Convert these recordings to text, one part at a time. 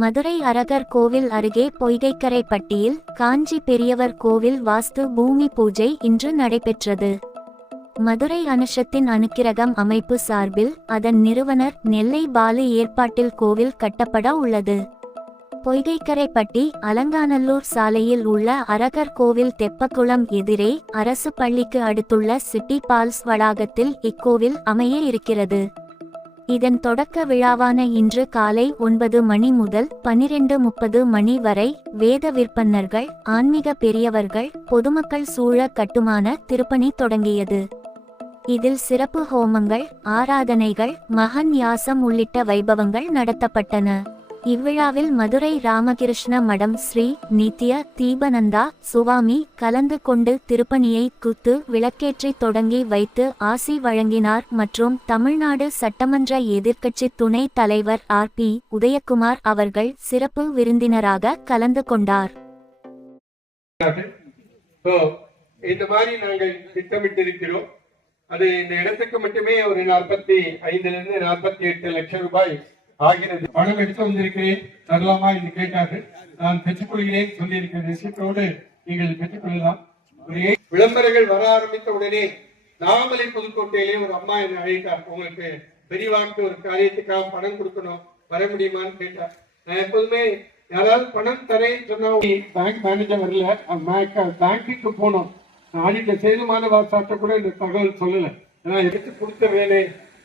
மதுரை அரகர் கோவில் அருகே பொய்கைக்கரைப்பட்டியில் காஞ்சி பெரியவர் கோவில் வாஸ்து பூமி பூஜை இன்று நடைபெற்றது. மதுரை அனுஷத்தின் அனுக்கிரகம் அமைப்பு சார்பில் அதன் நிறுவனர் நெல்லை பாலு ஏற்பாட்டில் கோவில் கட்டப்பட உள்ளது. பொய்கைக்கரைப்பட்டி அலங்காநல்லூர் சாலையில் உள்ள அரகர் கோவில் தெப்பக்குளம் எதிரே அரசு பள்ளிக்கு அடுத்துள்ள சிட்டி பால்ஸ் வளாகத்தில் இக்கோவில் அமைய இருக்கிறது. இதன் தொடக்க விழாவான இன்று காலை ஒன்பது மணி முதல் பனிரெண்டு முப்பது மணி வரை வேத விற்பன்னர்கள் ஆன்மீக பெரியவர்கள் பொதுமக்கள் சூழ கட்டுமான திருப்பணி தொடங்கியது. இதில் சிறப்பு ஹோமங்கள் ஆராதனைகள் மகன் யாசம் உள்ளிட்ட வைபவங்கள் நடத்தப்பட்டன. இவ்விழாவில் மதுரை ராமகிருஷ்ண மடம் ஸ்ரீ நித்ய தீபனந்தா சுவாமி கலந்து கொண்டு திருப்பணியை குத்து விளக்கேற்றி தொடங்கி வைத்து ஆசி வழங்கினார் மற்றும் தமிழ்நாடு சட்டமன்ற எதிர்க்கட்சி துணைத் தலைவர் ஆர் பி உதயகுமார் அவர்கள் சிறப்பு விருந்தினராக கலந்து கொண்டார். இந்த மாதிரி நாங்கள் திட்டமிட்டிருக்கிறோம். அது இந்த இடத்துக்கு மட்டுமே ஒரு நாற்பத்தி ஐந்துல இருந்து நாற்பத்தி எட்டு லட்சம் ரூபாய் ஆகிறது. பணம் எடுத்து வந்திருக்கிறேன். தரலாமா என்று கேட்டார்கள். நான் பெற்றுக்கொள்கிறேன் சொல்லியிருக்கிற ரிசிப்டோடு நீங்கள் பெற்றுக்கொள்ளலாம். விளம்பரங்கள் வர ஆரம்பித்த உடனே நாமலை புதுக்கோட்டையிலே ஒரு அம்மா என்னை அழைத்தார். உங்களுக்கு பெரியவாக்கு ஒரு காரியத்துக்காக பணம் கொடுக்கணும். வர முடியுமான்னு கேட்டார். நான் எப்போதுமே யாராவது பணம் தரேன்னு சொன்னா பேங்க் மேனேஜர் வரல. பேங்க்குக்கு போனோம். ஆடிட்ட சேதுமான வாசாட்ட கூட இந்த தகவல் சொல்லல. நான் எடுத்து கொடுத்த வேலை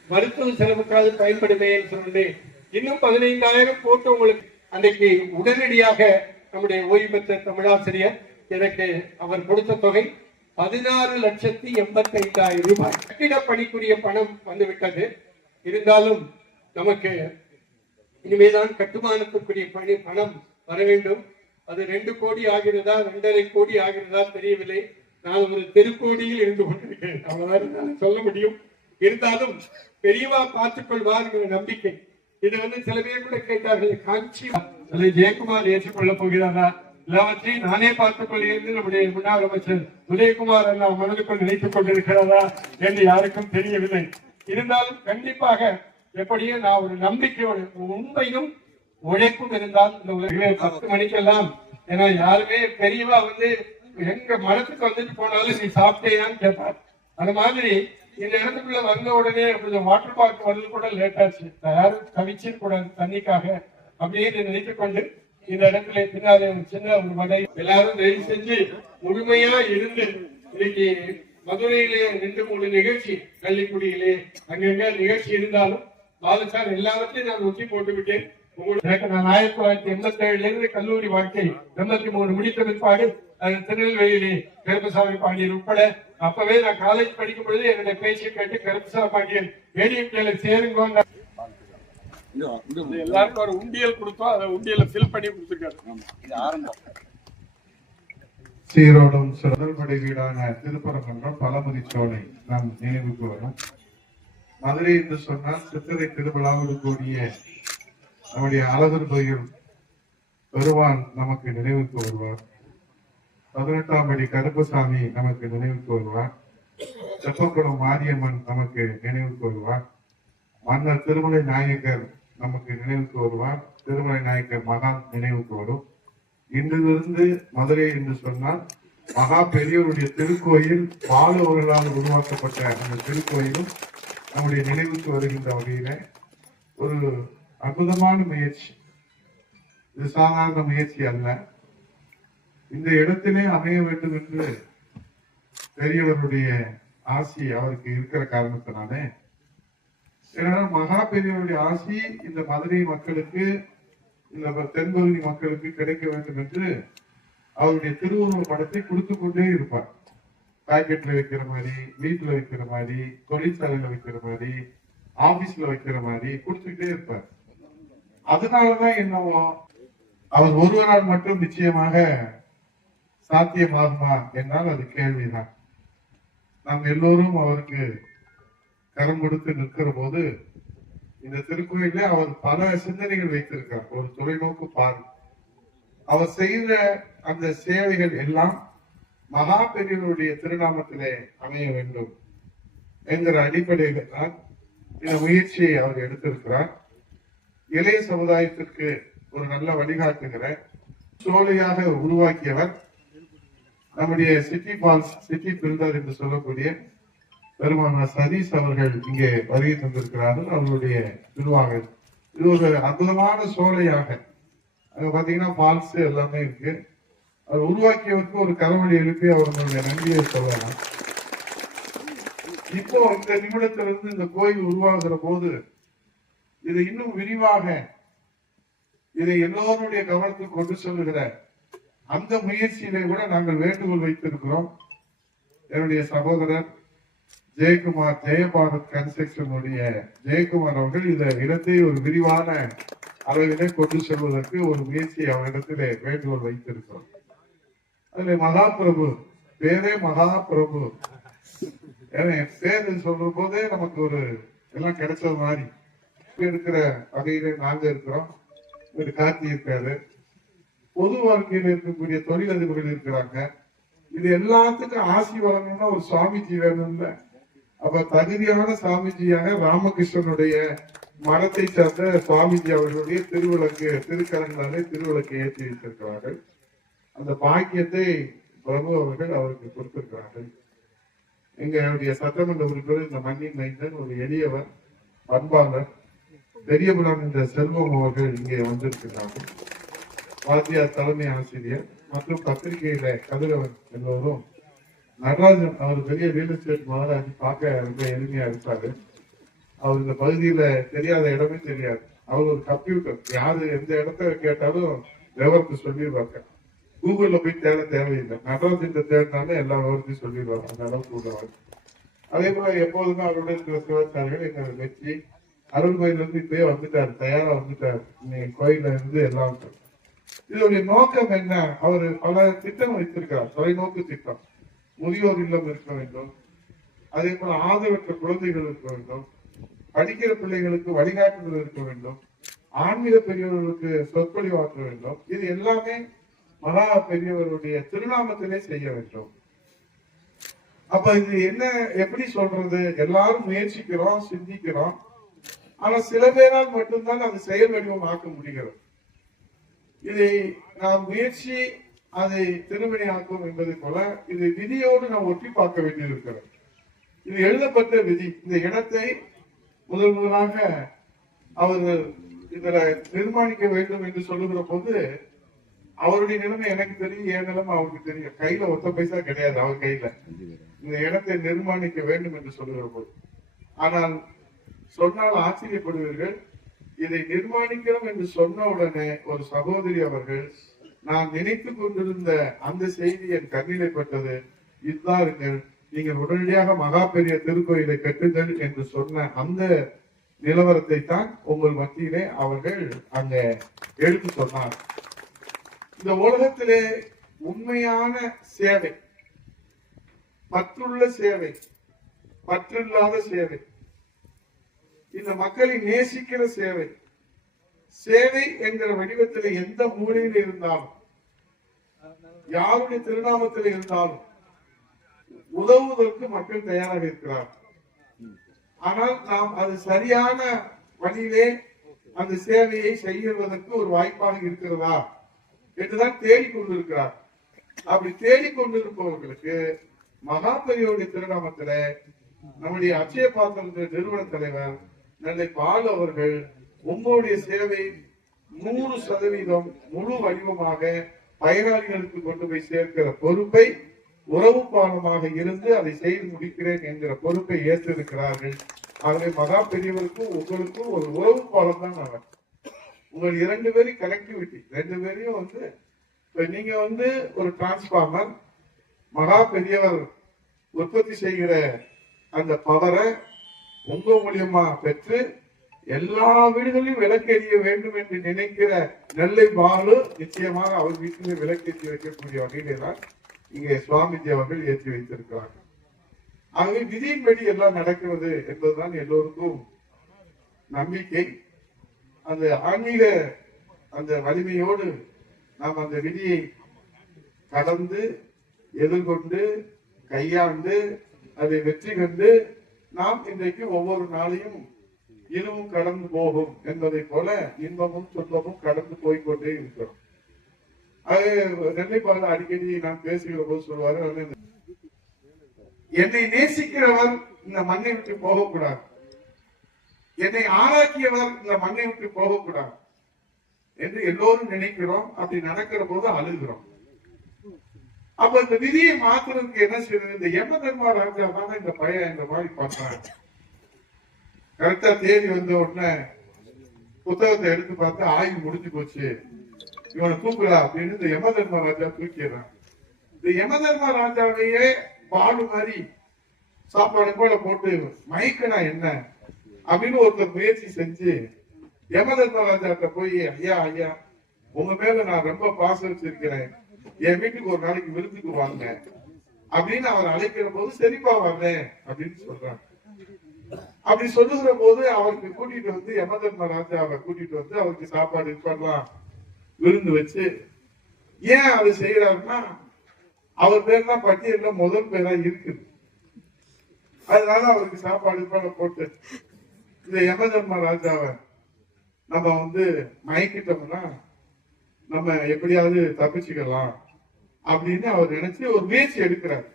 மருத்துவ செலவுக்காவது பயன்படுமேன்னு சொன்னேன் இன்னும் பதினைந்தாயிரம் போட்டு உங்களுக்கு அன்றைக்கு உடனடியாக நம்முடைய ஓய்வு பெற்ற தமிழாசிரியர் எனக்கு அவர் கொடுத்த தொகை பதினாறு லட்சத்தி எண்பத்தி ஐந்தாயிரம் ரூபாய். கட்டிட பணிக்குரிய பணம் வந்துவிட்டது. இருந்தாலும் நமக்கு இனிமேதான் கட்டுமானத்துக்குரிய பணி பணம் வர வேண்டும். அது ரெண்டு கோடி ஆகிறதா ரெண்டரை கோடி ஆகிறதா தெரியவில்லை. நான் ஒரு தெருக்கோடியில் இருந்து கொண்டிருக்கிறேன். அவ்வளவுதான். சொல்ல முடியும். இருந்தாலும் பெரியவா பார்த்துக் கொள்வார் நம்பிக்கை. இது வந்து சில பேர் கூட கேட்டார்கள் காஞ்சி அதை ஜெயக்குமார் ஏற்றுக்கொள்ள போகிறாரா? எல்லாவற்றையும் நானே பார்த்துக் கொள்கிறேன் நம்முடைய முன்னாள் அமைச்சர் உதயகுமார் எல்லாம் மனதுக்குள் நினைத்துக் கொண்டிருக்கிறதா என்று யாருக்கும் தெரியவில்லை. இருந்தாலும் கண்டிப்பாக எப்படியும் நான் ஒரு நம்பிக்கையோடு உண்மையும் உழைப்பும் இருந்தால் இந்த உலகிலே பத்து மணிக்கெல்லாம் ஏன்னா யாருமே பெரியவா வந்து எங்க மனத்துக்கு வந்துட்டு போனாலும் நீ சாப்பிட்டேயான்னு கேட்பார். அந்த மாதிரி இந்த இடத்துக்குள்ள வந்த உடனே கொஞ்சம் வாட்டர் பார்க் வரல கூட லேட் ஆச்சு. யாரும் தவிச்சிட கூடாது தண்ணிக்காக அப்படின்னு நினைத்துக் கொண்டு இந்த இடத்துல பின்னாலே ஒரு சின்ன ஒரு மடை எல்லாரும் தயவு செஞ்சு முழுமையா இருந்து இன்னைக்கு மதுரையிலே ரெண்டு மூணு நிகழ்ச்சி கள்ளிக்குடியிலே அங்கங்க நிகழ்ச்சி இருந்தாலும் பாலசார் எல்லாவற்றையும் நான் ஒத்தி போட்டு விட்டேன். உங்களுக்கு நான் ஆயிரத்தி தொள்ளாயிரத்தி எண்பத்தி ஏழுல இருந்து கல்லூரி வாழ்க்கை எண்பத்தி மூணு முடித்த பிற்பாடு அது திருநெல்வேலியிலே கருப்பசாமி பாண்டியன் உட்பட அப்பவே நான் காலேஜ் படிக்கும் பொழுது என்னுடைய பேச்சை கேட்டு கருப்பசாமி பாண்டியன் ஏடிஎம்கேல சேருங்க எல்லாருக்கும் ஒரு உண்டியல் கொடுத்தோம். அதை உண்டியல ஃபில் பண்ணி கொடுத்துருக்காரு. சீரோடும் சுடல்படை வீடான திருப்பரங்குன்றம் பழமுதிச்சோலை நாம் நினைவுக்கு வரும் மதுரை என்று சொன்னால் சித்திரை திருவிழாவோடு கூடிய நம்முடைய அழகர் கோயில் பெருவான் நமக்கு நினைவுக்கு வருவார் பதினெட்டாம் படி கருப்பசாமி நமக்கு நினைவுக்கு வருவார் செப்பக்குளம் மாரியம்மன் நமக்கு நினைவுக்கு வருவார் மன்னர் திருமலை நாயக்கர் நமக்கு நினைவுக்கு வருவார் திருமலை நாயக்கர் மகான் நினைவுக்கு வரும் இன்றிலிருந்து மதுரை என்று சொன்னால் மகா பெரியவருடைய திருக்கோயில் பாலவர்களால் உருவாக்கப்பட்ட அந்த திருக்கோயிலும் நம்முடைய நினைவுக்கு வருகின்ற வகையில ஒரு அற்புதமான முயற்சி. இது சாதாரண முயற்சி அல்ல. இந்த இடத்திலே அமைய வேண்டும் என்று பெரியவருடைய ஆசி அவருக்கு இருக்கிற காரணத்தினாலே. ஏன்னா மகா பெரியவருடைய ஆசி இந்த மதுரை மக்களுக்கு இந்த தென்பகுதி மக்களுக்கு கிடைக்க வேண்டும் என்று அவருடைய திருவுருவ படத்தை கொடுத்து கொண்டே இருப்பார். பாக்கெட்ல வைக்கிற மாதிரி வீட்டுல வைக்கிற மாதிரி தொழிற்சாலையில வைக்கிற மாதிரி ஆபீஸ்ல வைக்கிற மாதிரி கொடுத்துக்கிட்டே இருப்பார். அதனாலதான் என்னவோ அவர் ஒருவரால் மட்டும் நிச்சயமாக சாத்தியமாகுமா? என்றால் அது கேள்விதான். நாம் எல்லோரும் அவருக்கு கரம் கொடுத்து நிற்கிற போது இந்த திருக்கோயிலே அவர் பல சிந்தனைகள் வைத்திருக்கார் ஒரு தொலைநோக்கு பார்வை. அவர் செய்த அந்த சேவைகள் எல்லாம் மகா பெரியவருடைய திருநாமத்திலே அமைய வேண்டும் என்கிற அடிப்படையில் தான் இந்த முயற்சியை அவர் எடுத்திருக்கிறார். இளைய சமுதாயத்திற்கு ஒரு நல்ல வழிகாட்டுகிற சோலையாக உருவாக்கியவர் நம்முடைய சிட்டி பால்ஸ் சிட்டி பில்டர் என்று சொல்லக்கூடிய பெருமான சதீஷ் அவர்கள் இங்கே வருகை தந்திருக்கிறார்கள். அவர்களுடைய நிர்வாகம் இது ஒரு அற்புதமான சோலையாக. அங்க பாத்தீங்கன்னா பால்ஸ் எல்லாமே இருக்கு. அவர் உருவாக்கியவருக்கு ஒரு கரவழி எழுப்பி அவர்களுடைய நன்றியை சொல்லலாம். இப்போ இந்த நிமிடத்திலிருந்து இந்த கோயில் உருவாகிற போது இது இன்னும் விரிவாக இதை எல்லோருடைய கவனத்தில் கொண்டு செல்லுகிற அந்த முயற்சியிலே கூட நாங்கள் வேண்டுகோள் வைத்திருக்கிறோம். என்னுடைய சகோதரர் ஜெயக்குமார் ஜெயபாரத் கன்ஸ்ட்ரக்ஷனுடைய ஜெயக்குமார் அவர்கள் இந்த இடத்தை ஒரு விரிவான அளவிலே கொண்டு செல்வதற்கு ஒரு முயற்சியை அவரிடத்திலே வேண்டுகோள் வைத்திருக்கிறோம். அதுல மகாபிரபு பேரே மகாபிரபு. ஏன்னா என் பேரு சொல்ற போதே நமக்கு ஒரு எல்லாம் கிடைச்சது மாதிரி. இருக்கிற வகையிலே நாங்க இருக்கிறோம். ஒரு கார்த்தி இருக்காரு பொது வாழ்க்கையில் இருக்கக்கூடிய தொழிலதிபர்கள் இருக்கிறாங்க. இது எல்லாத்துக்கும் ஆசி வழங்கணும்னா ஒரு சுவாமிஜி வேணும்ல. அப்ப தகுதியான சாமிஜியாக ராமகிருஷ்ணனுடைய மரத்தை சார்ந்த சுவாமிஜி அவர்களுடைய திருவிளக்கு திருக்கரங்களாலே திருவிளக்கு ஏற்றி வைத்திருக்கிறார்கள். அந்த பாக்கியத்தை பிரபு அவர்கள் அவருக்கு கொடுத்திருக்கிறார்கள். எங்களுடைய சட்டமன்ற உறுப்பினர் இந்த மண்ணின் மைந்தன் ஒரு எளியவர் பண்பாளர் பெரியபுரம் என்ற செல்வம் அவர்கள் இங்கே வந்திருக்கிறார்கள். வாத்தியார் தலைமை ஆசிரியர் மற்றும் பத்திரிகையில கதிரவன் எல்லோரும் நடராஜன் அவர் பெரிய ரியல் எஸ்டேட் மகாராஜ் பார்க்க ரொம்ப எளிமையா இருப்பாரு. அவர் இந்த பகுதியில தெரியாத இடமே தெரியாது. அவர் ஒரு கம்ப்யூட்டர் யாரு எந்த இடத்த கேட்டாலும் விவரத்தை சொல்லிடுவாங்க கூகுள்ல போய் தேட தேவையில்லை. நடராஜன் தேடினாலே எல்லா விவரத்தையும் சொல்லிடுவாங்க அந்த அளவுக்கு உள்ளவர். அதே போல எப்போதுமே அவருடைய இருக்கிற சிவாச்சாரிகள் எங்களை வெற்றி. அருள் கோயில இருந்து இப்பயே வந்துட்டாரு. தயாரா வந்துட்டாரு. இன்னைக்கு கோயில இருந்து எல்லாம் இதோடைய நோக்கம் என்ன? அவர் பல திட்டம் வைத்திருக்கிறார். தொலைநோக்கு திட்டம். முதியோர் இல்லம் இருக்க வேண்டும். அதே போல ஆதரவற்ற குழந்தைகள் இருக்க வேண்டும். படிக்கிற பிள்ளைகளுக்கு வழிகாட்டுதல் இருக்க வேண்டும். ஆன்மீக பெரியவர்களுக்கு சொற்பொழிவாற்ற வேண்டும். இது எல்லாமே மகா பெரியவருடைய திருநாமத்திலே செய்ய வேண்டும். அப்ப இது என்ன எப்படி சொல்றது? எல்லாரும் முயற்சிக்கிறோம் சிந்திக்கிறோம். ஆனா சில பேரால் மட்டும்தான் அது செயல் வடிவம் ஆக்க முடிகிறது. இதை நாம் முயற்சி அதை திருவினையாக்கும் என்பதை போல இது விதியோடு நாம் ஒட்டி பார்க்க வேண்டியிருக்கிறோம் இது எழுதப்பட்ட விதி. இந்த இடத்தை முதல் முதலாக அவர்கள் இதுல நிர்மாணிக்க வேண்டும் என்று சொல்லுகிற போது அவருடைய நிலைமை எனக்கு தெரியும் என் நிலைமை அவருக்கு தெரியும். கையில ஒத்த பைசா கிடையாது அவர் கையில. இந்த இடத்தை நிர்மாணிக்க வேண்டும் என்று சொல்லுகிற போது. ஆனால் சொன்னால் ஆச்சரியப்படுவீர்கள் இதை நிர்மாணிக்கிறோம் என்று சொன்ன உடனே ஒரு சகோதரி அவர்கள் நான் நினைத்துக் கொண்டிருந்த அந்த செய்தி என் கண்ணிலே பட்டது. இத்தாருங்கள் நீங்கள் உடனடியாக மகா பெரிய திருக்கோயிலை கட்டுங்கள் என்று சொன்ன அந்த நிலவரத்தை தான் உங்கள் மத்தியிலே அவர்கள் அங்க எடுத்து சொன்னார். இந்த உலகத்திலே உண்மையான சேவை பற்றுள்ள சேவை பற்றில்லாத சேவை இந்த மக்களை நேசிக்கிற சேவை. சேவை என்கிற வடிவத்தில் எந்த மூலையில் இருந்தாலும் யாருடைய திருநாமத்தில் இருந்தாலும் உதவுவதற்கு மக்கள் தயாராக இருக்கிறார். ஆனால் நாம் அது சரியான வழியிலே அந்த சேவையை செய்வதற்கு ஒரு வாய்ப்பாக இருக்கிறதா என்றுதான் தேடிக்கொண்டிருக்கிறார் அப்படி தேடிக்கொண்டிருப்பவர்களுக்கு மகா பெரியோருடைய திருநாமத்தில நம்முடைய அச்சய பாத்திரத்தின் நிறுவன தலைவர் நெல்லை பால் அவர்கள் உங்களுடைய சேவை நூறு சதவீதம் முழு வடிவமாக பயனாளிகளுக்கு கொண்டு போய் சேர்க்கிற பொறுப்பை உறவு பாலமாக இருந்து அதை செய்து முடிக்கிறேன் என்கிற பொறுப்பை ஏற்றிருக்கிறார்கள். ஆகவே மகா பெரியவருக்கும் உங்களுக்கும் ஒரு உறவு பாலம் தான் அவர் உங்கள் இரண்டு பேரும் கனெக்டிவிட்டி ரெண்டு பேரையும் வந்து இப்ப நீங்க வந்து ஒரு டிரான்ஸ்பார்மர் மகா பெரியவர் உற்பத்தி செய்கிற அந்த பவரை உங்க மூலியமா பெற்று எல்லா வீடுகளிலும் விளக்கெறிய வேண்டும் என்று நினைக்கிற நெல்லை பாலு நிச்சயமாக அவர் வீட்டிலே விளக்கேற்றி வைக்கக்கூடிய வகையிலே தான் இங்கே சுவாமிஜி அவர்கள் ஏற்றி வைத்திருக்கிறார்கள். ஆகவே விதியின்படி எல்லாம் நடக்கிறது என்பதுதான் எல்லோருக்கும் நம்பிக்கை. அந்த ஆன்மீக அந்த வலிமையோடு நாம் அந்த விதியை கடந்து எதிர்கொண்டு கையாண்டு அதை வெற்றி கண்டு நாம் இன்றைக்கு ஒவ்வொரு நாளையும் இதுவும் கடந்து போகும் என்பதை போல இன்பமும் துன்பமும் கடந்து போய்க்கொண்டே இருக்கிறோம். அது நெல்லைப்பால அடிக்கடி நான் பேசுகிற போது சொல்லுவாரு என்னை நேசிக்கிறவர் இந்த மண்ணை விட்டு போகக்கூடாது. என்னை ஆளாக்கியவர் இந்த மண்ணை விட்டு போகக்கூடாது. என்று எல்லோரும் நினைக்கிறோம். அப்படி நடக்கிற போது அழுகிறோம். அப்ப இந்த விதியை மாத்துறதுக்கு என்ன செய்யறது? இந்த யம தர்மா ராஜா தானே இந்த பையன் இந்த மாதிரி பண்றாங்க கரெக்டா தேதி வந்த உடனே புத்தகத்தை எடுத்து பார்த்து ஆய்வு முடிஞ்சு போச்சு. இவனை தூக்குடா அப்படின்னு இந்த யம தர்மா ராஜா தூக்கிடுறான். இந்த யம தர்மா ராஜாவையே பாடு மாதிரி சாப்பாடு போல போட்டு மயக்கனா என்ன? அப்படின்னு ஒருத்தர் முயற்சி செஞ்சு யம தர்மா ராஜாட்ட போய் ஐயா ஐயா உங்க மேல நான் ரொம்ப பாசம் வச்சிருக்கிறேன். என் வீட்டுக்கு ஒரு நாளைக்கு விருந்துக்கு வாங்க. அப்படின்னு அவர் அழைக்கிற போது சரிப்பா வர்றேன் அப்படின்னு சொல்றாங்க. அப்படி சொல்லுகிற போது அவருக்கு கூட்டிட்டு வந்து யமதர்ம ராஜாவை கூட்டிட்டு வந்து அவருக்கு சாப்பாடு பண்ணலாம் விருந்து வச்சு. ஏன் அதை செய்யறாருன்னா அவர் பேர் தான் பட்டியல்ல முதல் பேரா இருக்குது. அதனால அவருக்கு சாப்பாடு பண்ண போட்டு. இந்த யமதர்ம ராஜாவை நம்ம வந்து மயக்கிட்டோம்னா நம்ம எப்படியாவது தப்பிச்சுக்கலாம் அப்படின்னு அவர் நினைச்சு ஒரு முயற்சி எடுக்கிறார்.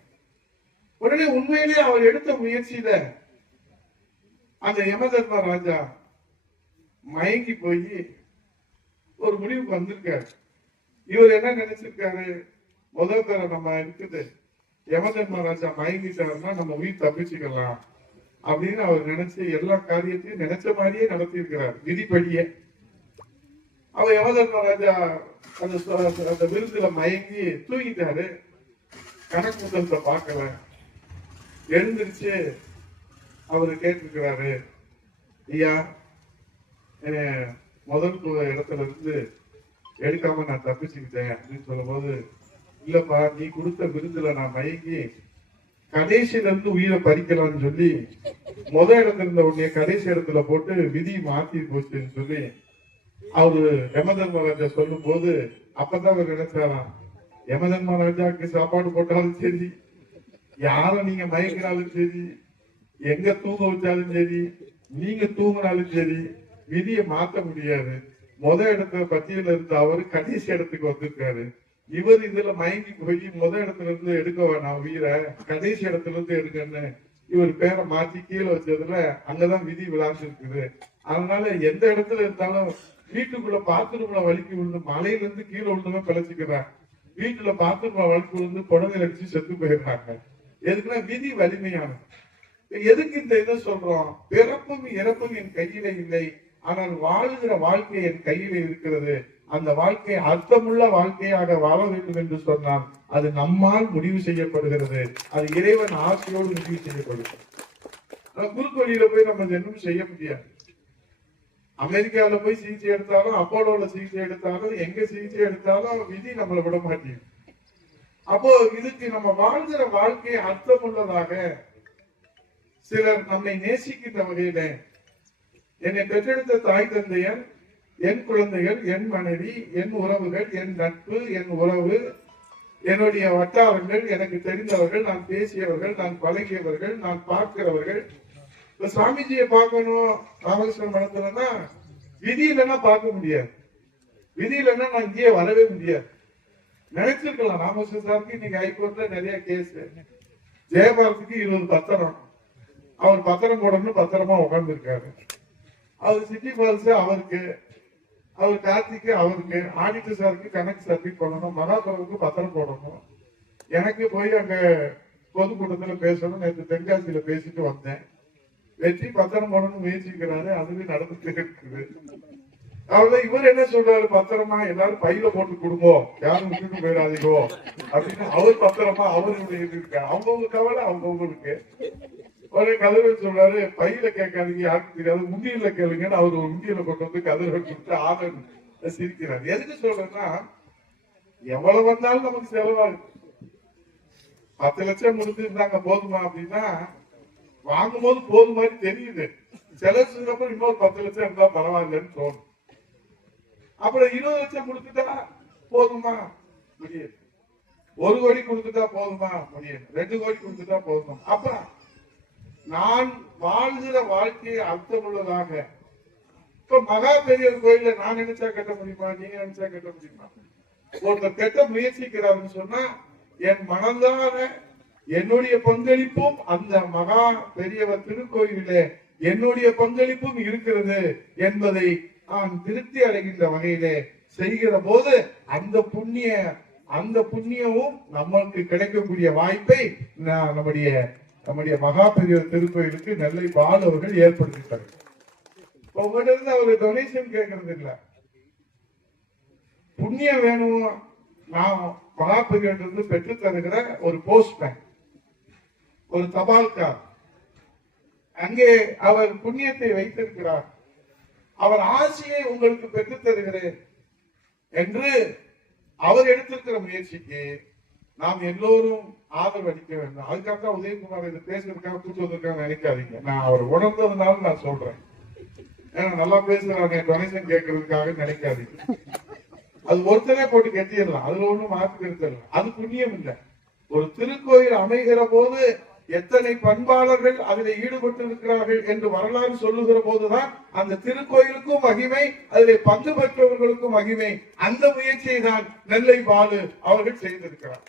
உடனே உண்மையிலேயே அவர் எடுத்த முயற்சியில அந்த யமதர்ம ராஜா மயங்கி போய் ஒரு முடிவுக்கு வந்திருக்காரு. இவர் என்ன நினைச்சிருக்காரு? முதல் தர நம்ம இருக்குது. யமதர்ம ராஜா மயங்கிட்டாருன்னா நம்ம உயிர் தப்பிச்சுக்கலாம் அப்படின்னு அவர் நினைச்சு எல்லா காரியத்தையும் நினைச்ச மாதிரியே நடத்தி இருக்கிறார் விதிப்படியே. அவர் யமதர்ம ராஜா அந்த அந்த விருதுல மயங்கி தூங்கிட்டாரு. கணக்கு புத்தகத்தை பார்க்கல. எழுந்திருச்சு அவரு கேட்டிருக்கிறாரு ஐயா முதல் இடத்துல இருந்து எடுக்காம நான் தப்பிச்சுக்கிட்டேன் அப்படின்னு சொல்லும்போது இல்லப்பா நீ கொடுத்த விருதுல நான் மயங்கி கடைசியில இருந்து உயிரை பறிக்கலாம்னு சொல்லி முத இடத்துல இருந்த உடனே கடைசி இடத்துல போட்டு விதி மாத்தி போச்சுன்னு சொல்லி அவரு யமதர்மராஜா சொல்லும் போது அப்பதான் அவர் நினைச்சாராம் யமதர்மராஜாக்கு சாப்பாடு போட்டாலும் சரி யார நீங்க மயக்கினாலும் சரி எங்க தூங்க வச்சாலும் சரி நீங்க தூங்கினாலும் சரி விதியை மாத்த முடியாது. முத இடத்துல பத்தியில இருந்த அவரு கடைசி இடத்துக்கு வந்திருக்காரு. இவர் இதுல மயங்கி போய் முத இடத்துல இருந்து எடுக்க வேணாம் உயிரை கடைசி இடத்துல இருந்து எடுக்கன்னு இவர் பேரை மாத்தி கீழே வச்சதுல அங்கதான் விதி விளாண்டு இருக்குது அதனால எந்த இடத்துல இருந்தாலும் வீட்டுக்குள்ள பாத்ரூம்ல வலிக்கு விழுந்து மலையில இருந்து கீழே விழுந்தவன் பிழைச்சிக்கிறான். வீட்டுல பாத்ரூம்ல வலிக்கு விழுந்து குழந்தை அடிச்சு செத்து போயிடுறாங்க. எதுக்குன்னா விதி வலிமையானது எதுக்கு இந்த இதை சொல்றோம்? பிறப்பும் இறப்பும் என் கையில இல்லை. ஆனால் வாழுகிற வாழ்க்கை என் கையில இருக்கிறது. அந்த வாழ்க்கை அர்த்தமுள்ள வாழ்க்கையாக வாழ வேண்டும் என்று சொன்னால் அது நம்மால் முடிவு செய்யப்படுகிறது. அது இறைவன் ஆசையோடு முடிவு செய்யப்படுகிறது. ஆனா குறுக்கு வழியில போய் நம்ம இன்னும் செய்ய முடியாது. அமெரிக்காவில் போய் சிகிச்சை எடுத்தாலும் அப்போலோல சிகிச்சை எடுத்தாலும் எங்க சிகிச்சை எடுத்தாலும் விதி நம்மளை விட மாட்டேங்குது. அப்போ இதுக்கு நம்ம வாழ்கிற அர்த்தம் அர்த்தமுள்ளதாக சிலர் நம்மை நேசிக்கின்ற வகையில என்னை பெற்றெடுத்த தாய் தந்தையர் என் குழந்தைகள் என் மனைவி என் உறவுகள் என் நட்பு என் உறவு என்னுடைய வட்டாரங்கள் எனக்கு தெரிந்தவர்கள் நான் பேசியவர்கள் நான் பழகியவர்கள் நான் பார்க்கிறவர்கள் இந்த சாமிஜியை பார்க்கணும் ராமகிருஷ்ண மடத்துலன்னா விதி இல்லைன்னா பார்க்க முடியாது. விதி இல்லைன்னா நான் இங்கேயே வரவே முடியாது. நினைச்சிருக்கலாம் ராமகிருஷ்ண சாருக்கு இன்னைக்கு ஹைகோர்ட்ல நிறைய கேஸ் ஜெயபாரத்துக்கு இருபது பத்திரம். அவர் பத்திரம் போடணும்னு பத்திரமா உட்கார்ந்துருக்காரு. அவர் சிட்டி பால்ஸ் அவருக்கு அவர் கார்த்திக்கு அவருக்கு ஆடிட்டர் சாருக்கு கணக்கு சப்மிட் பண்ணணும் மகாபுரவுக்கு பத்திரம் போடணும். எனக்கு போய் அங்க பொதுக்கூட்டத்துல பேசணும் நேற்று தென்காசியில பேசிட்டு வந்தேன். வெற்றி பத்திரம் பண்ணணும் முயற்சிக்கிறாரு அதுவே நடந்துட்டு இருக்குது. அவ்வளவு இவர் என்ன சொல்றாரு பத்திரமா எல்லாரும் பையில போட்டு கொடுங்கோ யாரும் விட்டுட்டு போயிடாதீங்கோ அப்படின்னு அவர் பத்திரமா அவருடைய இது இருக்கு. அவங்கவுங்க கவலை அவங்கவுங்களுக்கு ஒரு கதிரவன் சொல்றாரு பையில கேட்காதீங்க யாருக்கும் தெரியாது உண்டியில கேளுங்கன்னு அவர் ஒரு கொண்டு வந்து கதிரவன் கொடுத்து ஆதன் சிரிக்கிறார் எதுக்கு சொல்றேன்னா எவ்வளவு வந்தாலும் நமக்கு செலவாகும் பத்து லட்சம் முடிஞ்சிருந்தாங்க போதுமா அப்படின்னா வாங்கும் போது போதும் மாதிரி தெரியுது. செலவுக்கு அப்புறம் இன்னொரு பத்து லட்சம் இருந்தா பரவாயில்லன்னு தோணும். அப்புறம் இருபது லட்சம் கொடுத்துட்டா போதுமா? முடியாது. ஒரு கோடி கொடுத்துட்டா போதுமா? முடியாது. ரெண்டு கோடி கொடுத்துட்டா போதுமா? அப்ப நான் வாழ்கிற வாழ்க்கையை அர்த்தமுள்ளதாக இப்ப மகா பெரியர் கோயில்ல நான் நினைச்சா கட்ட முடியுமா? நீங்க நினைச்சா கட்ட முடியுமா? ஒருத்தர் கட்ட முயற்சிக்கிறாருன்னு சொன்னா என் மனந்தான என்னுடைய பங்களிப்பும் அந்த மகா பெரியவர் திருக்கோயிலே என்னுடைய பங்களிப்பும் இருக்கிறது என்பதை நான் திருப்தி அடைகின்ற வகையிலே செய்கிற போது அந்த புண்ணிய அந்த புண்ணியமும் நம்மளுக்கு கிடைக்கக்கூடிய வாய்ப்பை நம்முடைய நம்முடைய மகா பெரியவர் திருக்கோயிலுக்கு நெல்லை பால் அவர்கள் ஏற்படுத்தி உங்ககிட்ட இருந்து அவர் டொனேஷன் கேட்கறது இல்ல. புண்ணியம் வேணும் நான் மகா பெரியவர் இருந்து பெற்று தருகிற ஒரு போஸ்ட்மேன் ஒரு தபால்கா அங்கே அவர் புண்ணியத்தை வைத்திருக்கிறார். அவர் ஆசையை உங்களுக்கு பெற்றுத் தருகிறேன் என்று அவர் எடுத்திருக்கிற முயற்சிக்கு நாம் எல்லோரும் ஆதரவு அளிக்க வேண்டும். அதுக்காக தான் உதயகுமார் இது பேசுறதுக்காக கூட்டு வந்திருக்காங்க நினைக்காதீங்க. நான் அவர் உணர்ந்ததுனால நான் சொல்றேன். ஏன்னா நல்லா பேசுறாங்க டொனேஷன் கேட்கறதுக்காக நினைக்காதீங்க. அது ஒருத்தரே போட்டு கட்டிடலாம். அதுல ஒண்ணும் மாற்று கருத்தரலாம் அது புண்ணியம் இல்லை. ஒரு திருக்கோயில் அமைகிற போது எத்தனை பண்பாளர்கள் அதில் ஈடுபட்டு இருக்கிறார்கள் என்று வரலாறு சொல்லுகிற போதுதான் அந்த திருக்கோயிலுக்கும் மகிமை அதில் பங்கு பெற்றவர்களுக்கும் மகிமை. அந்த முயற்சியை தான் நெல்லை பாலு அவர்கள் செய்திருக்கிறார்.